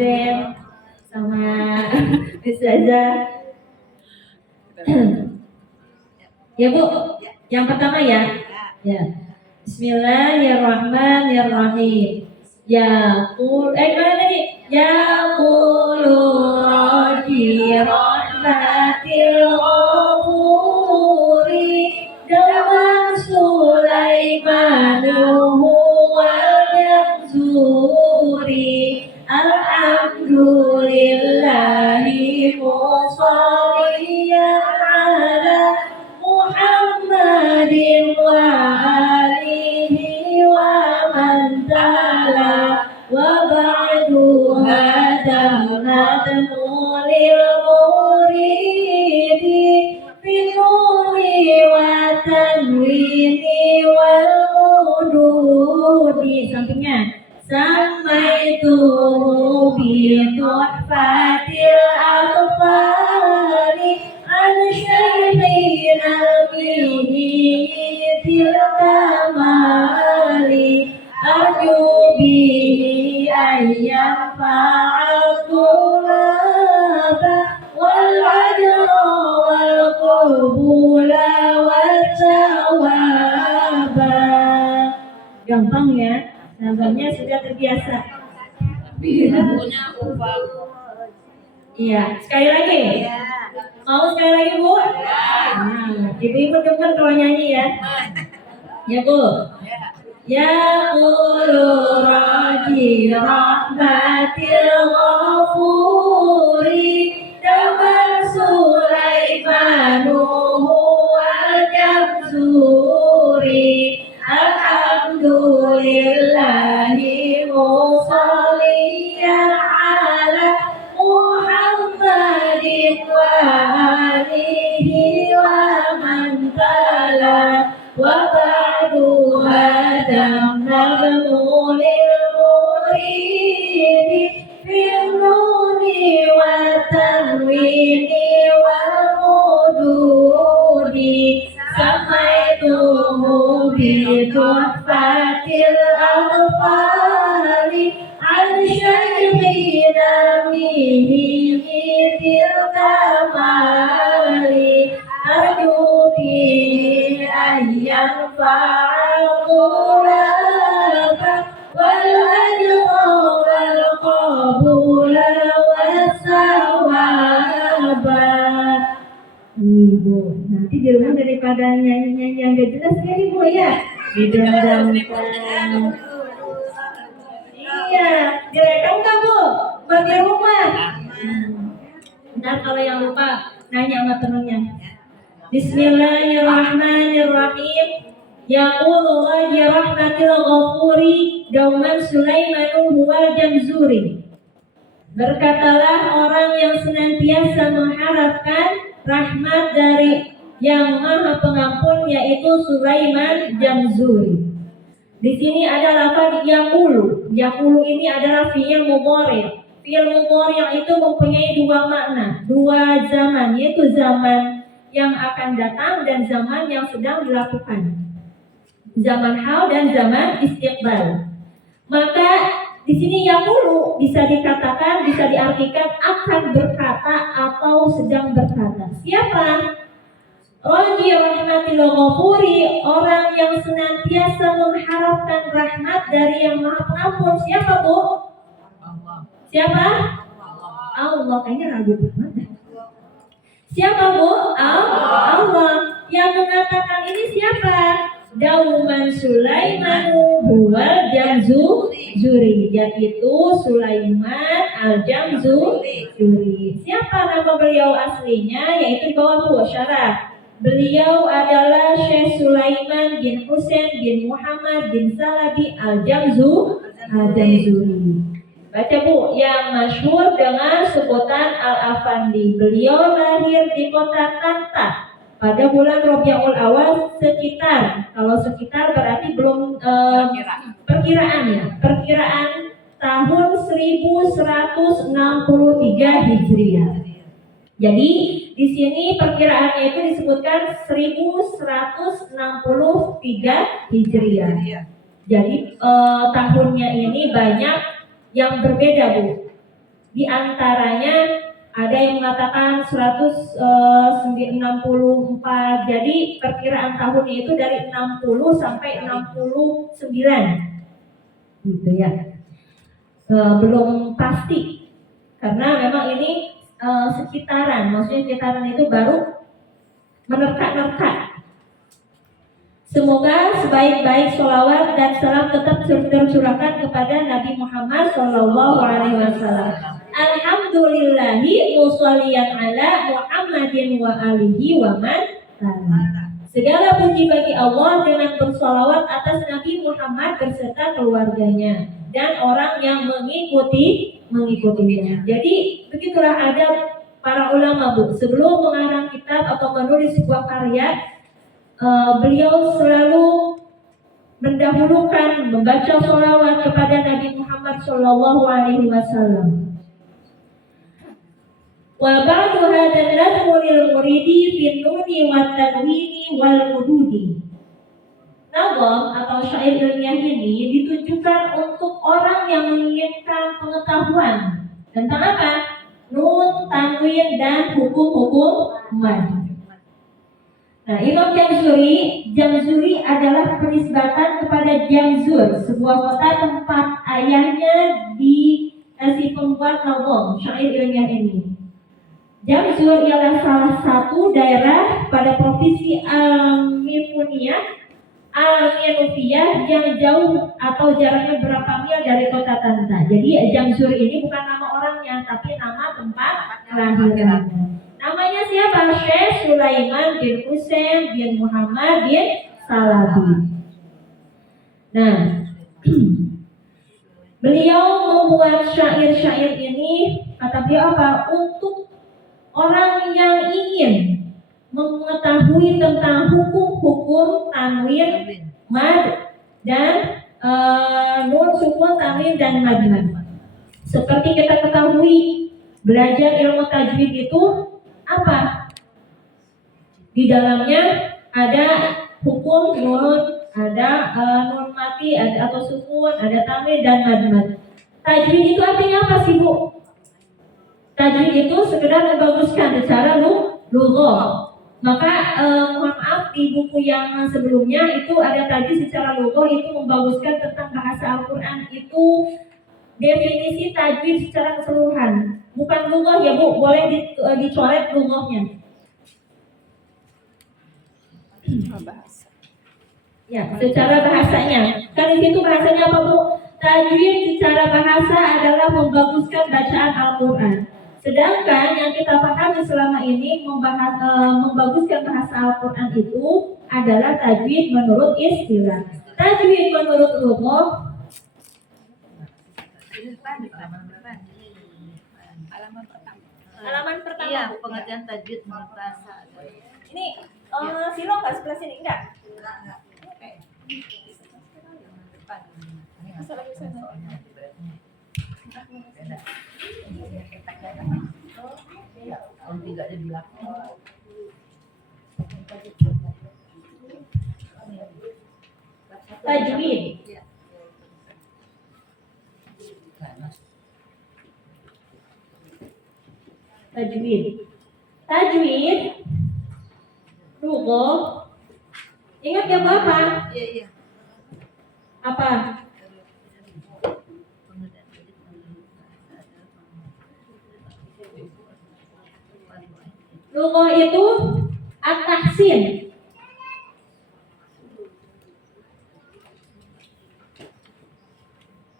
Ruben sama Ustazah. Ya Bu, yang pertama ya. Ya. Bismillahirrahmanirrahim. Gimana tadi? Ya qulu raji rahmatil ghafuri dawan Sulaimanu huwal jamzuri alhamdulillahi musalliyan ala Muhammadin wa alihi wa man tala wa ba'du hadam nadmu lil muridi binuri wa tanwini wal mududi. Sampingnya Samaituhu bi tuhfatil atfali an syaikhina bihi tilka mali arju bihi ayyam fa'akulaba wal ajra wal qubula wal sawaba. Gampang ya, namanya sudah terbiasa. Iya, sekali lagi. Mau sekali lagi Bu? Nah, ibu-ibu depan kalau nyanyi ya. Ya Bu. Ya qulu raji rahmatil ghafuri daman Sulaimanu huwal jamzuri alhamdulillahi musalliyan ala Muhammadin wa alihi wa man tala wa ba'du hadam nabmu lil muridi fil nuni wa tanwini wal mududi samaituhu bi tuhfatil atfali an syaikhina bihi tilka mali arju bihi ayyam fa'akulaba wal ajra wal qabula was sawaba. Ibu, nanti di rumah daripada nyanyi-nyanyi yang gak jelas kan Ibu ya? Didendamkan. Iya, direkam kan Bu? Buat di rumah. Ntar kalau yang lupa nanya sama temennya. Bismillahirrahmanirrahim. Yaqulu raji rahmatil ghafuri dauman Sulaimanu huwal jamzuri. Berkatalah orang yang senantiasa mengharapkan rahmat dari yang maha pengampun yaitu Sulaiman Jamzuri. Di sini ada lafaz yaqulu. Yaqulu ini adalah fi'il mudhari'. Fi'il mudhari' itu mempunyai dua makna, dua zaman, yaitu zaman yang akan datang dan zaman yang sedang dilakukan. Zaman hal dan zaman istiqbal. Maka di sini yaqulu bisa dikatakan, bisa diartikan akan berkata atau sedang berkata. Siapa? Raji rahmatil ghafuri, orang yang senantiasa mengharapkan rahmat dari yang maha pengampun. Siapa Bu? Allah. Siapa? Allah. Kayaknya ragu banget. Siapa Bu? Allah. Yang mengatakan ini siapa? Dauman Sulaimanu huwal jamzuri, yaitu Sulaiman al-Jamzuri. Siapa nama beliau aslinya? Yaitu di bawah Bu syarat. Beliau adalah Syekh Sulaiman bin Husain bin Muhammad bin Salabi al-Jamzuri. Baca Bu, yang masyhur dengan sebutan Al-Afandi. Beliau lahir di kota Tanta pada bulan Rabiul Awal sekitar, kalau sekitar berarti belum perkiraan ya, perkiraan tahun 1163 Hijriah. Jadi di sini perkiraannya itu disebutkan 1163 Hijriah. Jadi tahunnya ini banyak yang berbeda Bu. Di antaranya ada yang mengatakan 164. Jadi perkiraan tahunnya itu dari 60 sampai 69 gitu ya. Belum pasti karena memang ini sekitaran, maksudnya sekitaran itu baru menerka-nerka. Semoga sebaik-baik sholawat dan salam tetap tercurahkan kepada Nabi Muhammad SAW. Alhamdulillahi musalliyan ala Muhammadin wa alihi wa man tala. Segala puji bagi Allah dengan bersolawat atas Nabi Muhammad beserta keluarganya dan orang yang mengikutinya. Jadi begitulah adab para ulama, Bu. Sebelum mengarang kitab atau menulis sebuah karya, beliau selalu mendahulukan membaca sholawat kepada Nabi Muhammad SAW. Wa ba'du hadzal nadmu lil muridi fi nuni wa tanwini wal mududi. Nazam atau syair ilmiah ini ditujukan untuk orang yang menginginkan pengetahuan tentang apa? Nun, tanwin, dan hukum-hukum mad. Nah, Imam Jamzuri adalah penisbatan kepada Jamzur, sebuah kota tempat ayahnya si pembuat nazam syair ilmiah ini. Jamzur ialah salah satu daerah pada provinsi Al-Minufiyah yang jauh atau jaraknya berapa mil dari kota Tanta. Jadi Jamzur ini bukan nama orangnya, tapi nama tempat kelahirannya. Namanya siapa? Syekh Sulaiman bin Husain bin Muhammad bin Salabi. Nah, beliau membuat syair-syair ini, kata beliau apa? Untuk orang yang ingin mengetahui tentang hukum-hukum tanwin, mad, dan nun, sukun, tanwin, dan mad. Seperti kita ketahui, belajar ilmu tajwid itu apa? Di dalamnya ada hukum nun, ada nun mati, ada atau sukun, ada tanwin, dan mad. Tajwid itu artinya apa sih, Bu? Tajwid itu sekedar membaguskan secara lughah. Maka mohon maaf, di buku yang sebelumnya itu ada tajwid secara lughah, itu membaguskan tentang bahasa Al-Quran. Itu definisi tajwid secara keseluruhan, bukan lughah ya, Bu. Boleh dicoret lughahnya. Ya, secara bahasanya. Kan di situ bahasanya apa, Bu? Tajwid secara bahasa adalah membaguskan bacaan Al-Quran. Sedangkan yang kita pahami selama ini membaguskan bahasa Al-Quran itu adalah tajwid menurut istilah. Tajwid menurut lughah. Halaman pertama. Iya, pengertian tajwid menurut bahasa. Ini silo nggak sebelah sini? Enggak. Tajwid. Tajwid. Lughah. Ingat ya Bapak? Iya. Apa? Lughah itu at-tahsin.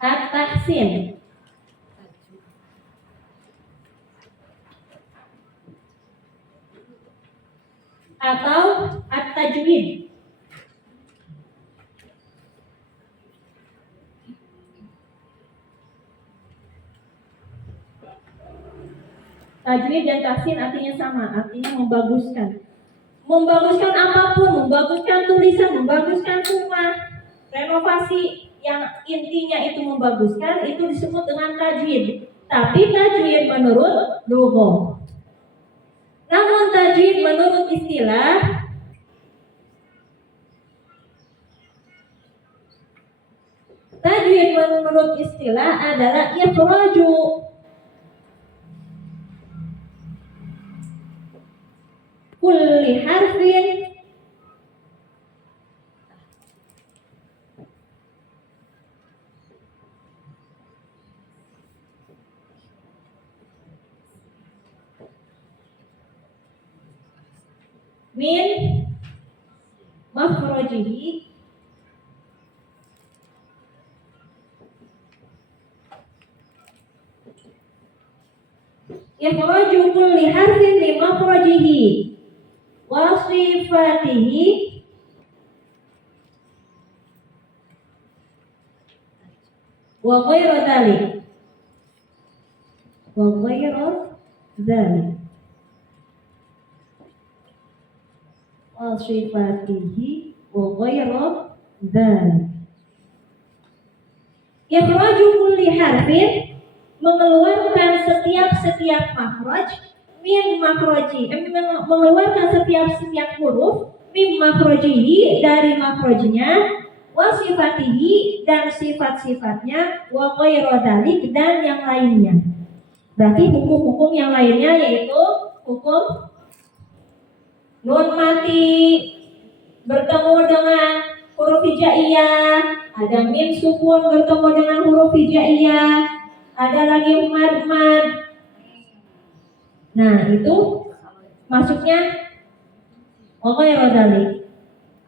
At-tahsin. Atau at-tajwid. Tajwid dan tahsin artinya sama, artinya membaguskan. Membaguskan apapun, membaguskan tulisan, membaguskan rumah, renovasi yang intinya itu membaguskan, itu disebut dengan tajwid. Tapi tajwid menurut lughah. Namun tajwid menurut istilah adalah ikhraju. kulli harfin min makhrajihi ikhraju kulli harfin min makhrajihi wa sifatihi wa ghairu dzalik wa ghairu dzalik wa sifatihi wa ghairu dzalik. Ikhraju kulli harfin, mengeluarkan setiap makhraj min makhraji, mengeluarkan setiap huruf min makhrajihi, dari makhrajnya, wa sifatihi, dan sifat-sifatnya, wa ghairu dzalik, dan yang lainnya. Berarti hukum-hukum yang lainnya yaitu hukum nun mati bertemu dengan huruf hijaiyah, ada mim sukun bertemu dengan huruf hijaiyah, ada lagi mad. Nah, itu masuknya wa ghairu dzalik.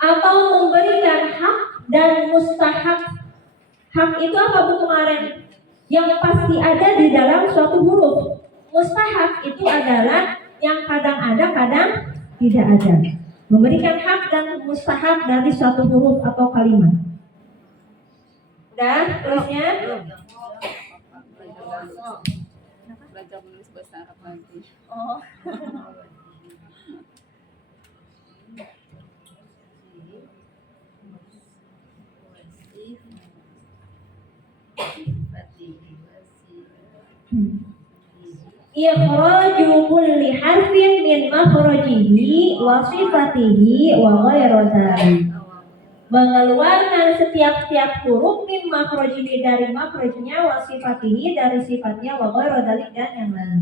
Atau memberikan hak dan mustahak. Hak itu apa Bu kemarin? Yang pasti ada di dalam suatu huruf. Mustahak itu adalah yang kadang ada, kadang tidak ada. Memberikan hak dan mustahak dari suatu huruf atau kalimat. Udah tulisnya? Belajar menulis bahasa Arab nanti. Oh. Ikhraju kulli harfin min makhrajihi wa sifatihi wa ghairu dzalik. Mengeluarkan setiap huruf min makhrajihi, dari makhrajnya, wa sifatihi, dari sifatnya, wa ghairu dzalik, dan yang lain.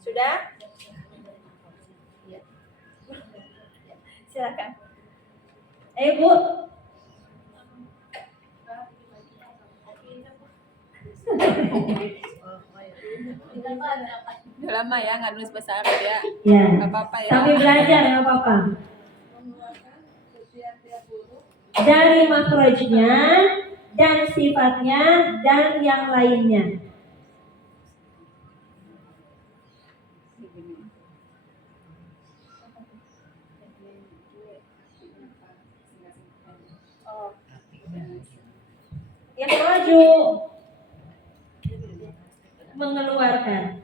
Sudah? Silakan. Ayo Bu. Udah lama ya nggak nulis bahasa Arab ya? Ya. Nggak apa-apa ya. Tapi belajar nggak apa-apa. Dari makhrajnya dan sifatnya dan yang lainnya. Ikhraju mengeluarkan.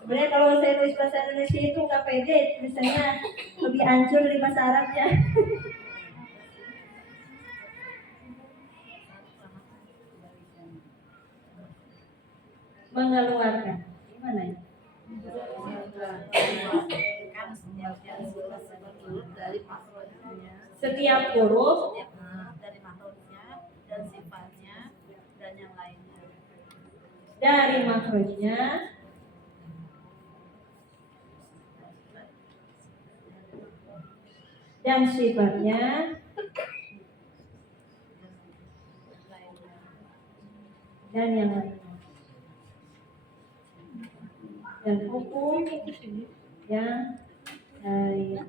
Sebenarnya kalau saya tulis bahasa Indonesia itu nggak pede, misalnya lebih hancur dari bahasa Arabnya. Mengeluarkan. Gimana ya? Setiap huruf dari makhluknya dan sifatnya dan yang lainnya. dari makhrajnya dan sifatnya dan yang lainnya. Dan hukum yang lain.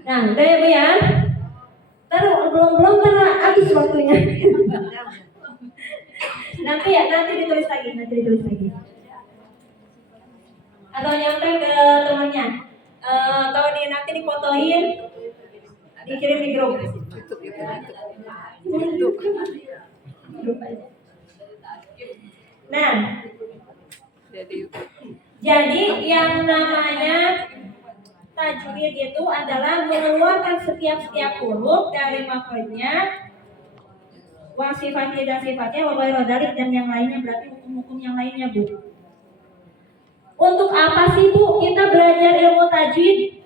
Nah, udah ya Bu ya. Belum habis waktunya. nanti ditulis lagi. Atau nyampe ke temannya. Atau nanti difotoin, dikirim di grup. Nah, jadi yang namanya tajwid itu adalah mengeluarkan setiap huruf dari makhrajnya, sifatnya dan sifatnya, dan yang lainnya, berarti hukum-hukum yang lainnya, Bu. Untuk apa sih, Bu, kita belajar ilmu tajwid?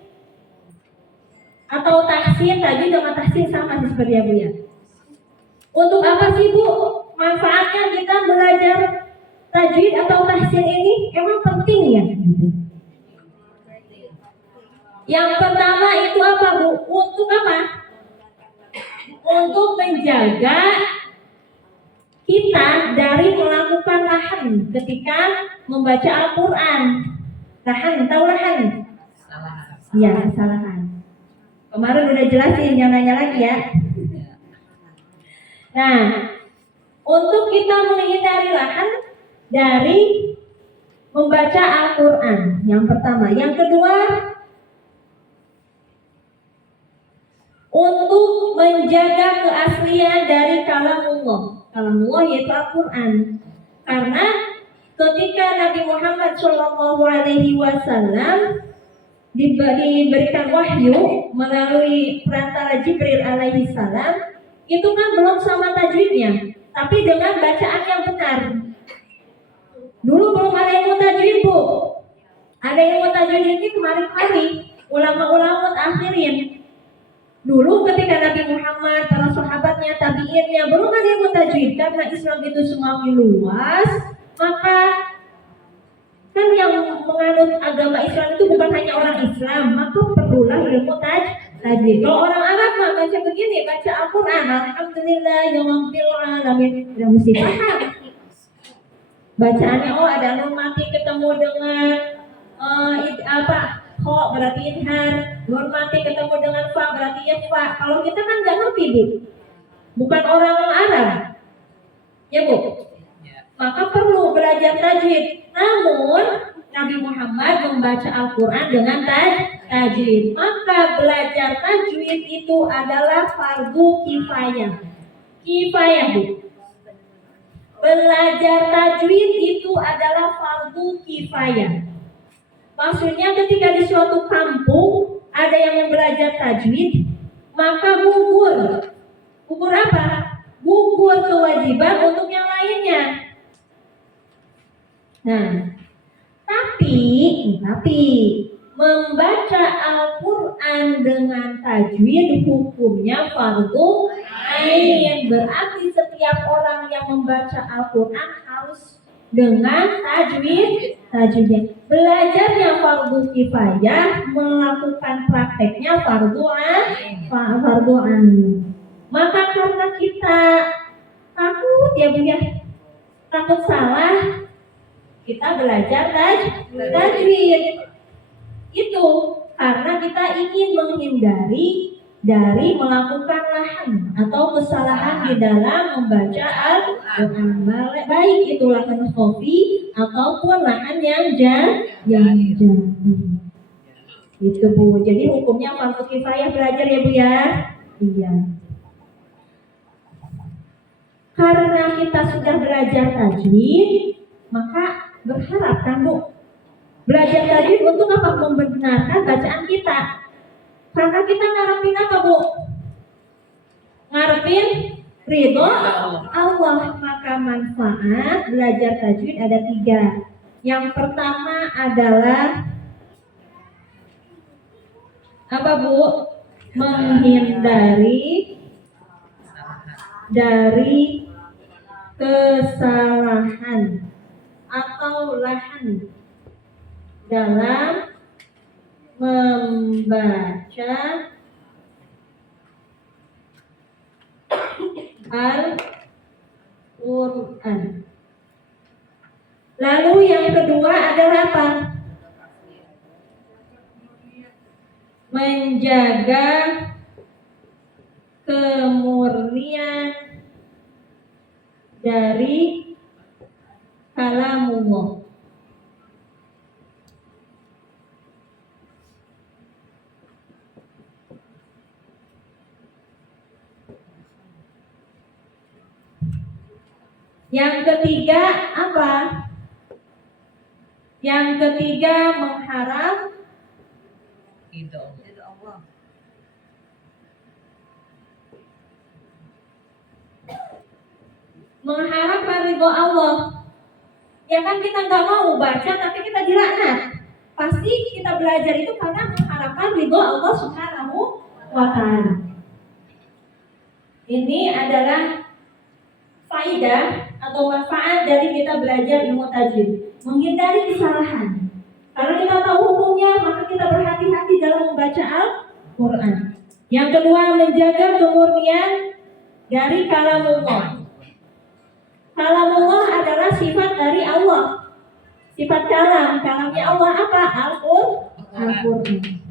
Atau tahsin, tajwid sama tahsin sama sih sebenarnya, Bu ya. Untuk apa sih, Bu, manfaatnya kita belajar tajwid atau tahsin ini? Emang penting ya? Yang pertama itu apa, Bu? Untuk apa? Untuk menjaga kita dari melakukan lahan ketika membaca Al-Quran. Lahan, tahu lahan? Ya, kesalahan. Kemarin udah jelasin, jangan nanya lagi ya. Nah, untuk kita menghindari lahan dari membaca Al-Quran, yang pertama. Yang kedua, untuk menjaga keaslian dari kalamullah. Kalamullah yaitu Al-Quran. Karena ketika Nabi Muhammad SAW diberikan wahyu melalui perantara Jibril alaihi salam, itu kan belum sama tajwidnya, tapi dengan bacaan yang benar. Dulu belum ada ilmu tajwid, Bu. Ada ilmu tajwid ini kemarin-kemarin, ulama-ulama akhirin. Dulu ketika Nabi Muhammad, para sahabatnya, tabi'innya belum ada ilmu tajwid. Karena Islam itu semakin luas, maka kan yang menganut agama Islam itu bukan hanya orang Islam, maka perlulah ilmu tajwid. Kalau orang Arab mah baca begini, baca Al-Quran, alhamdulillahirabbil alamin, udah mesti paham. Bacaannya, oh ada nun mati ketemu dengan kho berarti idhar, nun mati ketemu dengan fa berarti ikhfa. Kalau kita kan nggak ngerti, Bu, bukan orang Arab, ya Bu. Maka perlu belajar tajwid. Namun Nabi Muhammad membaca Al-Quran dengan tajwid. Maka belajar tajwid itu adalah fardu kifayah. Kifayah, Bu. Belajar tajwid itu adalah fardu kifayah. Maksudnya ketika di suatu kampung ada yang belajar tajwid, maka gugur. Gugur apa? Gugur kewajiban untuk yang lainnya. Nah, tapi membaca Al-Quran dengan tajwid hukumnya fardu ain. Berarti setiap orang yang membaca Al-Quran harus dengan tajwidnya. Belajarnya fardu kifayah, melakukan prakteknya fardu ain. Maka karena kita takut ya Bu ya, takut salah, kita belajar tajwid. Itu karena kita ingin menghindari dari melakukan lahan atau kesalahan di dalam membaca Al-Quran, baik itu lahan khafi ataupun lahan yang jari. Itu Bu. Jadi hukumnya fardu kifayah belajar ya Bu ya. Iya. Karena kita sudah belajar tajwid, maka berharap kan Bu, belajar tajwid untuk apa? Membenarkan bacaan kita. Karena kita ngarepin apa Bu? Ngarepin ridho Allah. Maka manfaat belajar tajwid ada 3. Yang pertama adalah apa Bu? Menghindari dari kesalahan atau lahan dalam membaca Al-Quran. Lalu yang kedua adalah apa? Menjaga kemurnian dari kalamullah. Yang ketiga apa? Yang ketiga mengharap Ridho. Ridho Allah. Mengharapkan ridho Allah. Ya kan kita nggak mau baca tapi kita dilaknat. Pasti kita belajar itu karena mengharapkan ridho Allah Subhanahu wa Ta'ala. Ini adalah faedah atau manfaat dari kita belajar ilmu tajwid, menghindari kesalahan. Karena kita tahu hukumnya, maka kita berhati-hati dalam membaca Al-Quran. Yang kedua, menjaga kemurnian dari kalamullah. Kalamullah adalah sifat dari Allah. Sifat kalamnya Allah apa? Al-Quran.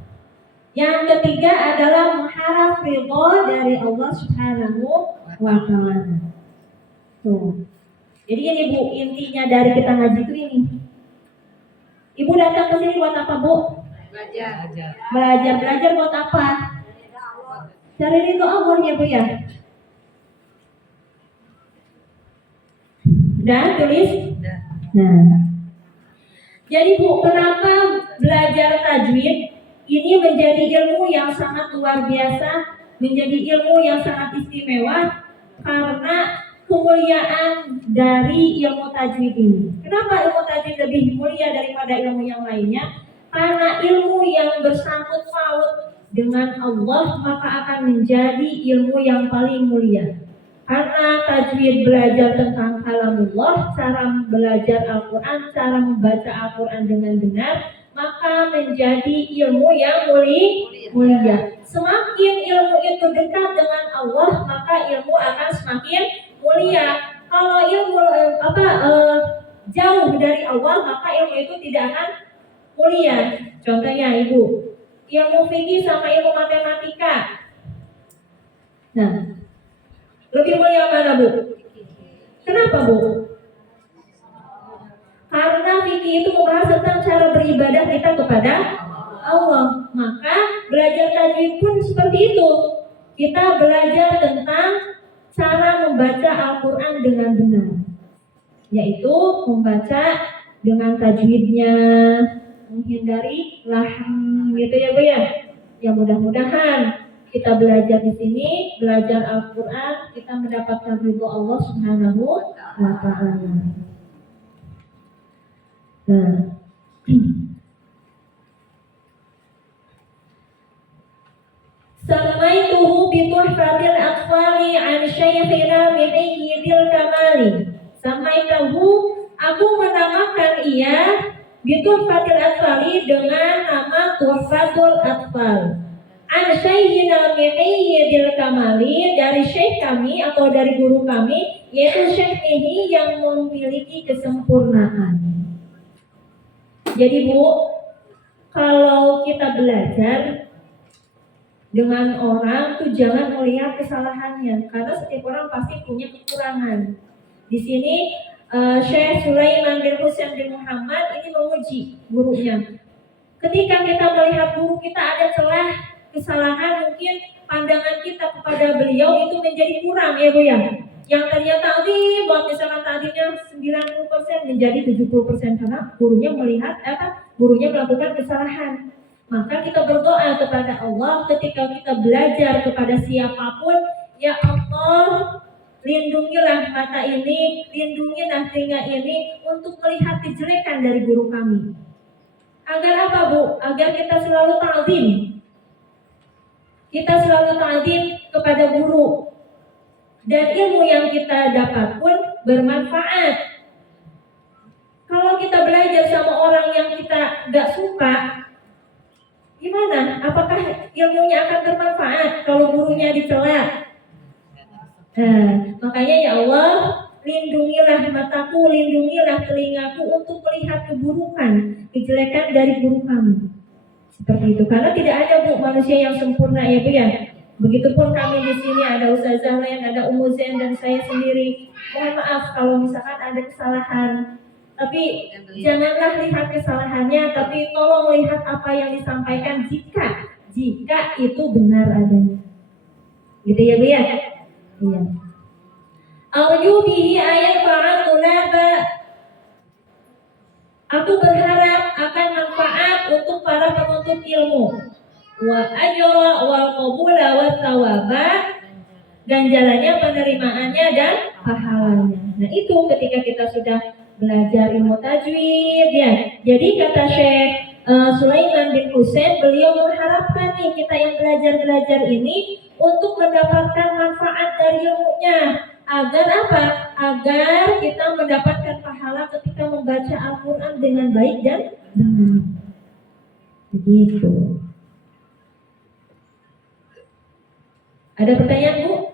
Yang ketiga adalah mengharap ridho dari Allah Subhanahu wa Ta'ala. Tuh. Jadi ini Bu, intinya dari kita ngaji itu ini. Ibu datang ke sini buat apa, Bu? Belajar. Belajar buat apa? Cari ridho Allah ya, Bu ya. Dan tulis. Nah. Jadi Bu, kenapa belajar tajwid ini menjadi ilmu yang sangat luar biasa, menjadi ilmu yang sangat istimewa karena kemuliaan dari ilmu tajwid ini. Kenapa ilmu tajwid lebih mulia daripada ilmu yang lainnya? Karena ilmu yang bersangkut paut dengan Allah maka akan menjadi ilmu yang paling mulia. Karena tajwid belajar tentang kalamullah, cara belajar Al-Quran, cara membaca Al-Quran dengan benar, maka menjadi ilmu yang mulia. Semakin ilmu itu dekat dengan Allah, maka ilmu akan semakin mulia. Kalau ilmu jauh dari Allah, maka ilmu itu tidak akan mulia. Contohnya Ibu, ilmu fikih sama ilmu matematika. Nah, lebih mulia mana Bu? Kenapa Bu? Karena fikih itu membahas tentang cara beribadah kita kepada Allah. Maka belajar tajwid pun seperti itu. Kita belajar tentang cara membaca Al-Quran dengan benar, yaitu membaca dengan tajwidnya, menghindari lahan, gitu ya Bu ya. Ya mudah-mudahan kita belajar di sini, belajar Al-Quran, kita mendapatkan ridho Allah Subhanahu wa Ta'ala. Nah, Samaituhu bituhfatil atfali an syaikhina Mihiyyidil Kamali. Samaituhu, aku menamakan ia bituhfatil atfali dengan nama Tuhfatul Atfal. An syaikhina Mihiyyidil Kamali, dari syekh kami atau dari guru kami, yaitu Syekh Mihi yang memiliki kesempurnaan. Jadi Bu, kalau kita belajar dengan orang tuh jangan melihat kesalahannya, karena setiap orang pasti punya kekurangan. Di sini Syekh Sulaiman bin Husain bin Muhammad ini memuji gurunya. Ketika kita melihat guru kita ada celah kesalahan, mungkin pandangan kita kepada beliau itu menjadi kurang ya Bu ya. Yang tadinya tadi buat misalkan tadinya 90% menjadi 70% karena gurunya melihat gurunya melakukan kesalahan. Maka kita berdoa kepada Allah ketika kita belajar kepada siapapun, ya Allah, lindungilah mata ini, lindungilah telinga ini untuk melihat kejelekan dari guru kami. Agar apa Bu? Agar kita selalu ta'zim. Kita selalu ta'zim kepada guru. Dan ilmu yang kita dapat pun bermanfaat. Kalau kita belajar sama orang yang kita gak suka, gimana? Apakah ilmunya akan bermanfaat kalau gurunya dicela? Makanya ya Allah, lindungilah mataku, lindungilah telingaku untuk melihat keburukan, kejelekan dari guru kami. Seperti itu. Karena tidak ada Bu manusia yang sempurna ya Bu ya. Begitupun kami di sini ada Ustazah lain, ada Ummu Zain dan saya sendiri. Mohon maaf kalau misalkan ada kesalahan. Tapi janganlah lihat kesalahannya, tapi tolong lihat apa yang disampaikan jika itu benar adanya. Gitu ya Bu ya? Iya. Arju bihi ayat fa'atulaba. Aku berharap akan manfaat untuk para penuntut ilmu. wa ajra wal qabula wa thawaba, ganjarannya, penerimaannya dan pahalanya. Nah, itu ketika kita sudah belajar ilmu tajwid ya. Jadi kata Syekh Sulaiman bin Husain, beliau mengharapkan nih kita yang belajar ini untuk mendapatkan manfaat dari ilmunya. Agar apa? Agar kita mendapatkan pahala ketika membaca Al-Quran dengan baik dan benar. Begitu. Ada pertanyaan, Bu?